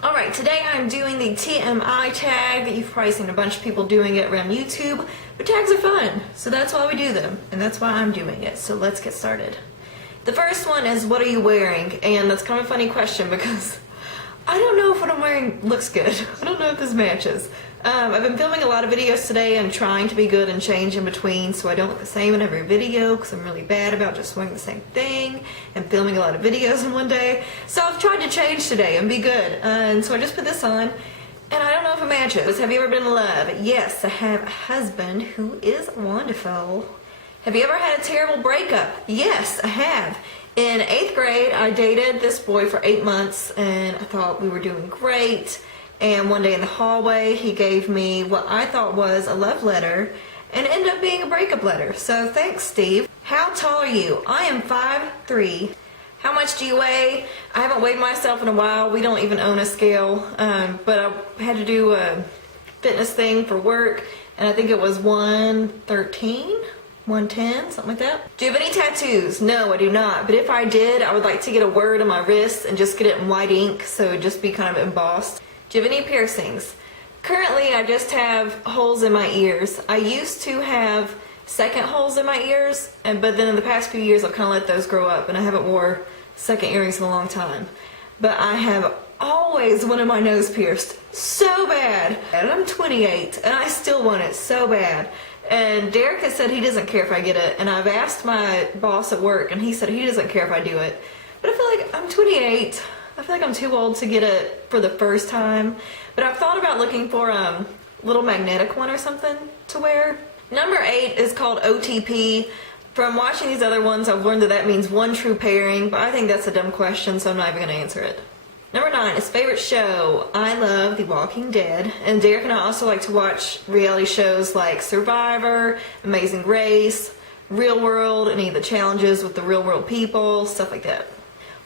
Alright, today I'm doing the Tmi tag. You've probably seen a bunch of people doing it around YouTube, but tags are fun, so that's why we do them, and that's why I'm doing it. So let's get started. The first one is, what are you wearing? And that's kind of a funny question because I don't know if what I'm wearing looks good. I don't know if this matches. I've been filming a lot of videos today and trying to be good and change in between so I don't look the same in every video because I'm really bad about just wearing the same thing and filming a lot of videos in one day. So I've tried to change today and be good. And so I just put this on and I don't know if it matches. Have you ever been in love? Yes, I have a husband who is wonderful. Have you ever had a terrible breakup? Yes, I have. In 8th grade, I dated this boy for 8 months and I thought we were doing great. And one day in the hallway, he gave me what I thought was a love letter and it ended up being a breakup letter. So thanks, Steve. How tall are you? I am 5'3". How much do you weigh? I haven't weighed myself in a while. We don't even own a scale. But I had to do a fitness thing for work and I think it was 113. 110, something like that. Do you have any tattoos? No, I do not. But if I did, I would like to get a word on my wrist and just get it in white ink so it would just be kind of embossed. Do you have any piercings? Currently, I just have holes in my ears. I used to have second holes in my ears, but then in the past few years, I've kind of let those grow up, and I haven't wore second earrings in a long time. But I have always wanted my nose pierced so bad. And I'm 28, and I still want it so bad. And Derek has said he doesn't care if I get it, and I've asked my boss at work, and he said he doesn't care if I do it. But I feel like I'm 28. I feel like I'm too old to get it for the first time. But I've thought about looking for a little magnetic one or something to wear. Number 8 is called OTP. From watching these other ones, I've learned that that means one true pairing, but I think that's a dumb question, so I'm not even going to answer it. Number 9 is favorite show. I love The Walking Dead, and Derek and I also like to watch reality shows like Survivor, Amazing Race, Real World, any of the challenges with the real world people, stuff like that.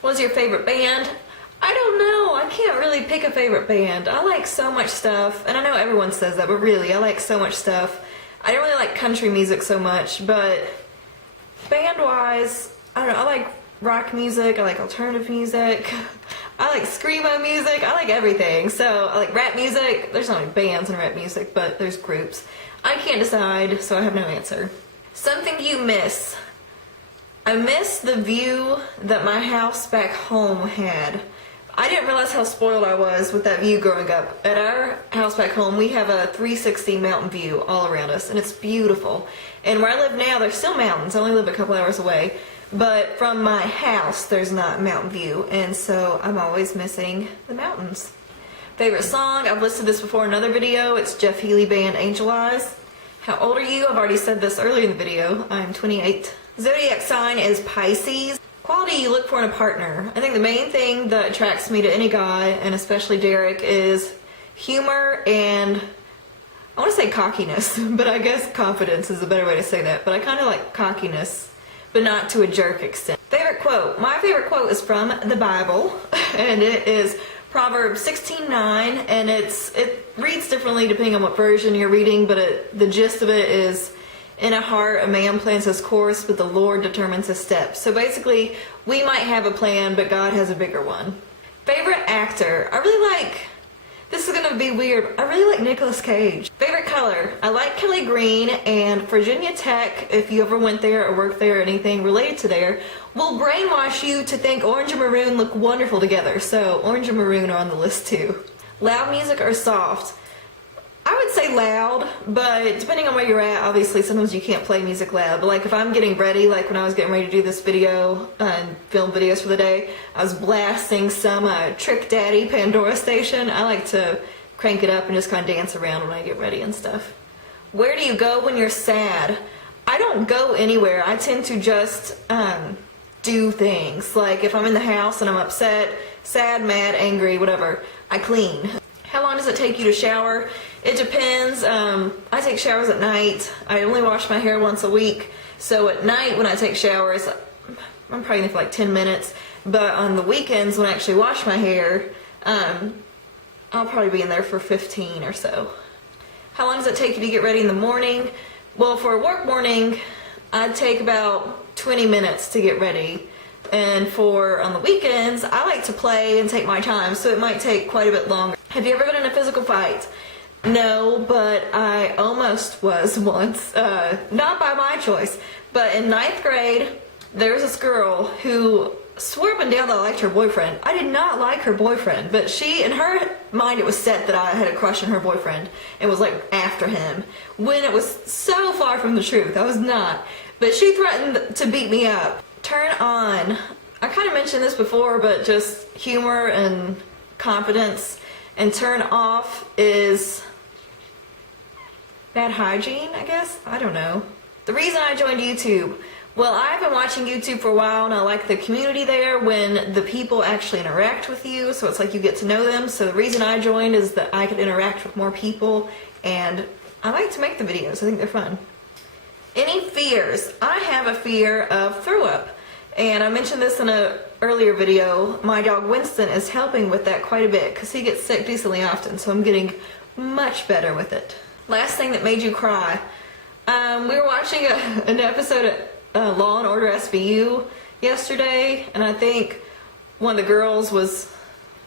What's your favorite band? I don't know. I can't really pick a favorite band. I like so much stuff, and I know everyone says that, but really, I like so much stuff. I don't really like country music so much, but band-wise, I don't know, I like rock music, I like alternative music, I like screamo music, I like everything. So I like rap music. There's not like bands in rap music, but there's groups. I can't decide, so I have no answer. Something you miss. I miss the view that my house back home had. I didn't realize how spoiled I was with that view growing up. At our house back home, we have a 360 mountain view all around us, and it's beautiful. And where I live now, there's still mountains. I only live a couple hours away. But from my house, there's not mountain view, and so I'm always missing the mountains. Favorite song? I've listed this before in another video. It's Jeff Healey Band, Angel Eyes. How old are you? I've already said this earlier in the video. I'm 28. Zodiac sign is Pisces. Quality you look for in a partner. I think the main thing that attracts me to any guy, and especially Derek, is humor and I want to say cockiness, but I guess confidence is a better way to say that. But I kind of like cockiness, but not to a jerk extent. Favorite quote? My favorite quote is from the Bible, and it is Proverbs 16:9, and it reads differently depending on what version you're reading, but the gist of it is, in a heart, a man plans his course, but the Lord determines his steps. So basically, we might have a plan, but God has a bigger one. Favorite actor? I really like, this is going to be weird, I really like Nicolas Cage. Favorite color? I like Kelly Green, and Virginia Tech, if you ever went there or worked there or anything related to there, will brainwash you to think orange and maroon look wonderful together. So orange and maroon are on the list too. Loud music or soft? I would say loud, but depending on where you're at, obviously sometimes you can't play music loud. But like if I'm getting ready, like when I was getting ready to do this video and film videos for the day, I was blasting some Trick Daddy Pandora station. I like to crank it up and just kind of dance around when I get ready and stuff. Where do you go when you're sad? I don't go anywhere. I tend to just do things. Like if I'm in the house and I'm upset, sad, mad, angry, whatever, I clean. How long does it take you to shower? It depends. I take showers at night. I only wash my hair once a week. So at night when I take showers, I'm probably in there for like 10 minutes. But on the weekends when I actually wash my hair, I'll probably be in there for 15 or so. How long does it take you to get ready in the morning? Well, for a work morning, I'd take about 20 minutes to get ready. and for on the weekends, I like to play and take my time, so it might take quite a bit longer. Have you ever been in a physical fight? No, but I almost was once. Not by my choice, but in 9th grade, there was this girl who swore up and down that I liked her boyfriend. I did not like her boyfriend, but she, in her mind, it was set that I had a crush on her boyfriend and was like after him, when it was so far from the truth. I was not. But she threatened to beat me up. Turn on. I kind of mentioned this before, but just humor and confidence. And turn off is bad hygiene, I guess? I don't know. The reason I joined YouTube, well, I've been watching YouTube for a while and I like the community there when the people actually interact with you, so it's like you get to know them. So the reason I joined is that I could interact with more people, and I like to make the videos. I think they're fun. Any fears? I have a fear of throw up, and I mentioned this in an earlier video. My dog Winston is helping with that quite a bit because he gets sick decently often, so I'm getting much better with it. Last thing that made you cry. We were watching an episode of Law and Order SVU yesterday, and I think one of the girls was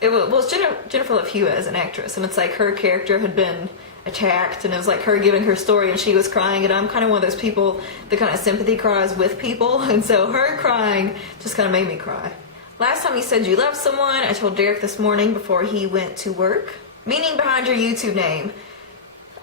Jennifer Love Hewitt as an actress, and it's like her character had been attacked, and it was like her giving her story and she was crying, and I'm kind of one of those people that kind of sympathy cries with people, and so her crying just kind of made me cry. Last time you said you loved someone, I told Derek this morning before he went to work. Meaning behind your YouTube name.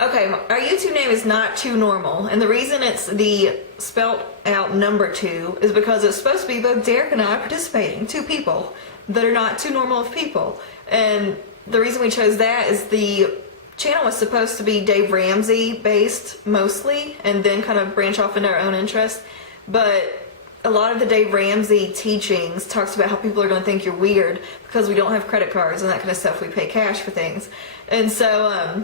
Okay, our YouTube name is not too normal, and the reason it's the spelt out number 2 is because it's supposed to be both Derek and I participating, 2 people that are not too normal of people. And the reason we chose that is the channel was supposed to be Dave Ramsey based mostly, and then kind of branch off into our own interests. But a lot of the Dave Ramsey teachings talks about how people are going to think you're weird because we don't have credit cards and that kind of stuff. We pay cash for things. And so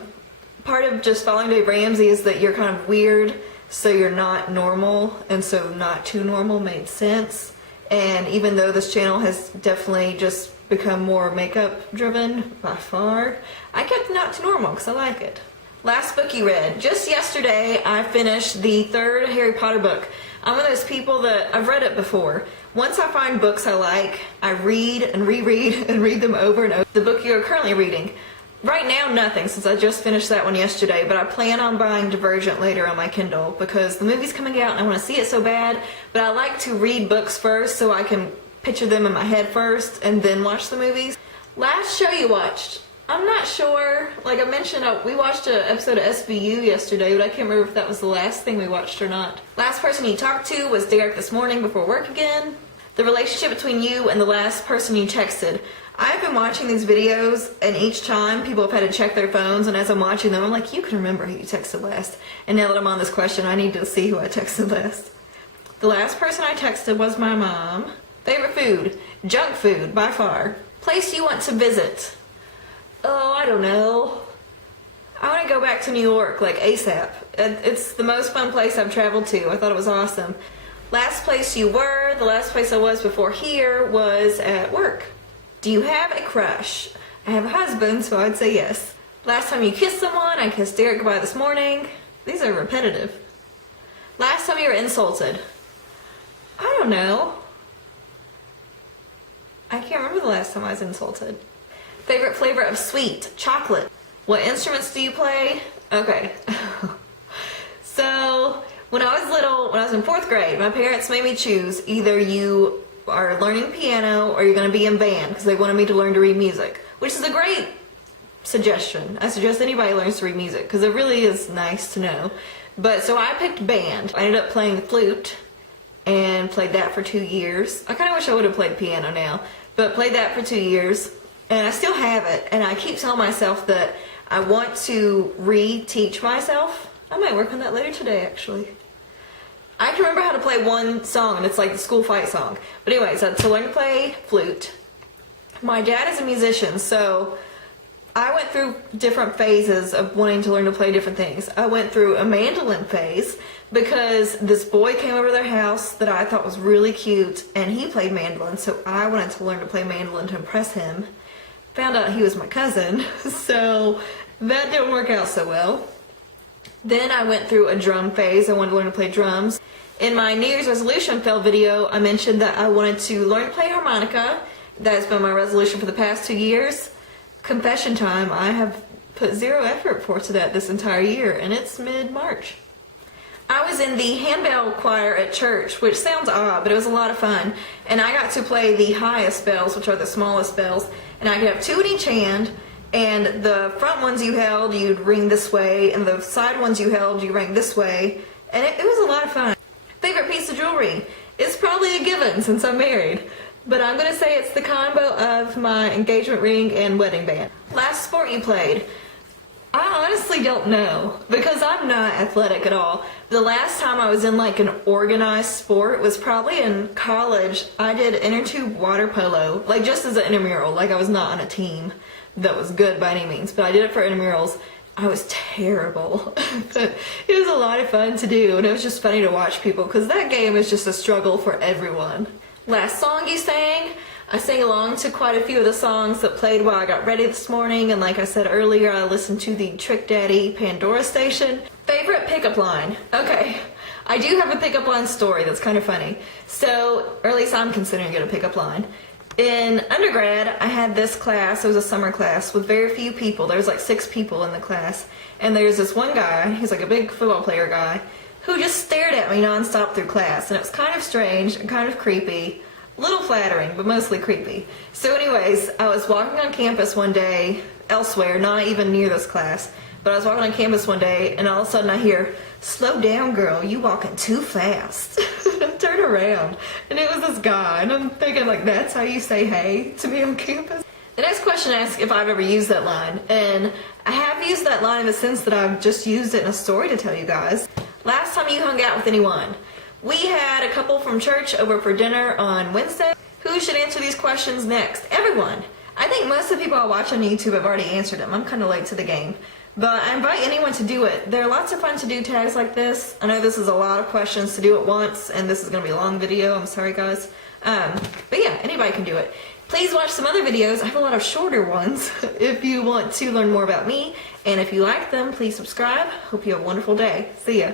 part of just following Dave Ramsey is that you're kind of weird, so you're not normal, and so not too normal made sense. And even though this channel has definitely just become more makeup driven by far, I kept not too normal because I like it. Last book you read. Just yesterday I finished the 3rd Harry Potter book. I'm one of those people that I've read it before. Once I find books I like, I read and reread and read them over and over. The book you're currently reading. Right now, nothing, since I just finished that one yesterday, but I plan on buying Divergent later on my Kindle because the movie's coming out and I want to see it so bad, but I like to read books first so I can picture them in my head first and then watch the movies. Last show you watched? I'm not sure. Like I mentioned, we watched an episode of SVU yesterday, but I can't remember if that was the last thing we watched or not. Last person you talked to was Derek this morning before work again. The relationship between you and the last person you texted. I've been watching these videos, and each time people have had to check their phones, and as I'm watching them, I'm like, you can remember who you texted last. And now that I'm on this question, I need to see who I texted last. The last person I texted was my mom. Favorite food? Junk food, by far. Place you want to visit? Oh, I don't know. I want to go back to New York, like ASAP. It's the most fun place I've traveled to. I thought it was awesome. Last place you were, the last place I was before here was at work. Do you have a crush? I have a husband, so I'd say yes. Last time you kissed someone, I kissed Derek goodbye this morning. These are repetitive. Last time you were insulted? I don't know. I can't remember the last time I was insulted. Favorite flavor of sweet? Chocolate. What instruments do you play? Okay. So, when I was little, when I was in 4th grade, my parents made me choose either you are learning piano or you're going to be in band because they wanted me to learn to read music, which is a great suggestion. I suggest anybody learns to read music because it really is nice to know. But so I picked band. I ended up playing the flute and played that for 2 years. I kind of wish I would have played piano now, but played that for 2 years, and I still have it, and I keep telling myself that I want to re-teach myself. I might work on that later today, actually. I can remember how to play one song, and it's like the school fight song. But anyways, to learn to play flute. My dad is a musician, so I went through different phases of wanting to learn to play different things. I went through a mandolin phase because this boy came over to their house that I thought was really cute, and he played mandolin, so I wanted to learn to play mandolin to impress him. Found out he was my cousin, so that didn't work out so well. Then I went through a drum phase. I wanted to learn to play drums. In my New Year's resolution fail video, I mentioned that I wanted to learn to play harmonica. That's been my resolution for the past 2 years. Confession time, I have put zero effort forth that this entire year, and it's mid-March. I was in the handbell choir at church, which sounds odd, but it was a lot of fun. And I got to play the highest bells, which are the smallest bells, and I could have 2 in each hand, and the front ones you held, you'd ring this way, and the side ones you held, you ring this way, and it was a lot of fun. Favorite piece of jewelry? It's probably a given since I'm married, but I'm going to say it's the combo of my engagement ring and wedding band. Last sport you played? I honestly don't know, because I'm not athletic at all. The last time I was in like an organized sport was probably in college. I did inner tube water polo, like just as an intramural, like I was not on a team that was good by any means, but I did it for intramurals. I was terrible, but it was a lot of fun to do, and it was just funny to watch people, because that game is just a struggle for everyone. Last song you sang? I sang along to quite a few of the songs that played while I got ready this morning, and like I said earlier, I listened to the Trick Daddy Pandora station. Favorite pickup line? Okay, I do have a pickup line story that's kind of funny. So, or at least I'm considering it a pickup line. In undergrad, I had this class, it was a summer class, with very few people. There was like 6 people in the class, and there's this one guy, he's like a big football player guy, who just stared at me nonstop through class, and it was kind of strange and kind of creepy. A little flattering, but mostly creepy. So anyways, I was walking on campus one day, elsewhere, not even near this class, but I was walking on campus one day, and all of a sudden I hear, "Slow down, girl, you walking too fast." I turn around, and it was this guy, and I'm thinking, like, that's how you say hey to me on campus? The next question asks if I've ever used that line, and I have used that line in the sense that I've just used it in a story to tell you guys. Last time you hung out with anyone? We had a couple from church over for dinner on Wednesday. Who should answer these questions next? Everyone. I think most of the people I watch on YouTube have already answered them. I'm kind of late to the game. But I invite anyone to do it. They're lots of fun to do tags like this. I know this is a lot of questions to do at once, and this is going to be a long video. I'm sorry, guys. But yeah, anybody can do it. Please watch some other videos. I have a lot of shorter ones if you want to learn more about me. And if you like them, please subscribe. Hope you have a wonderful day. See ya.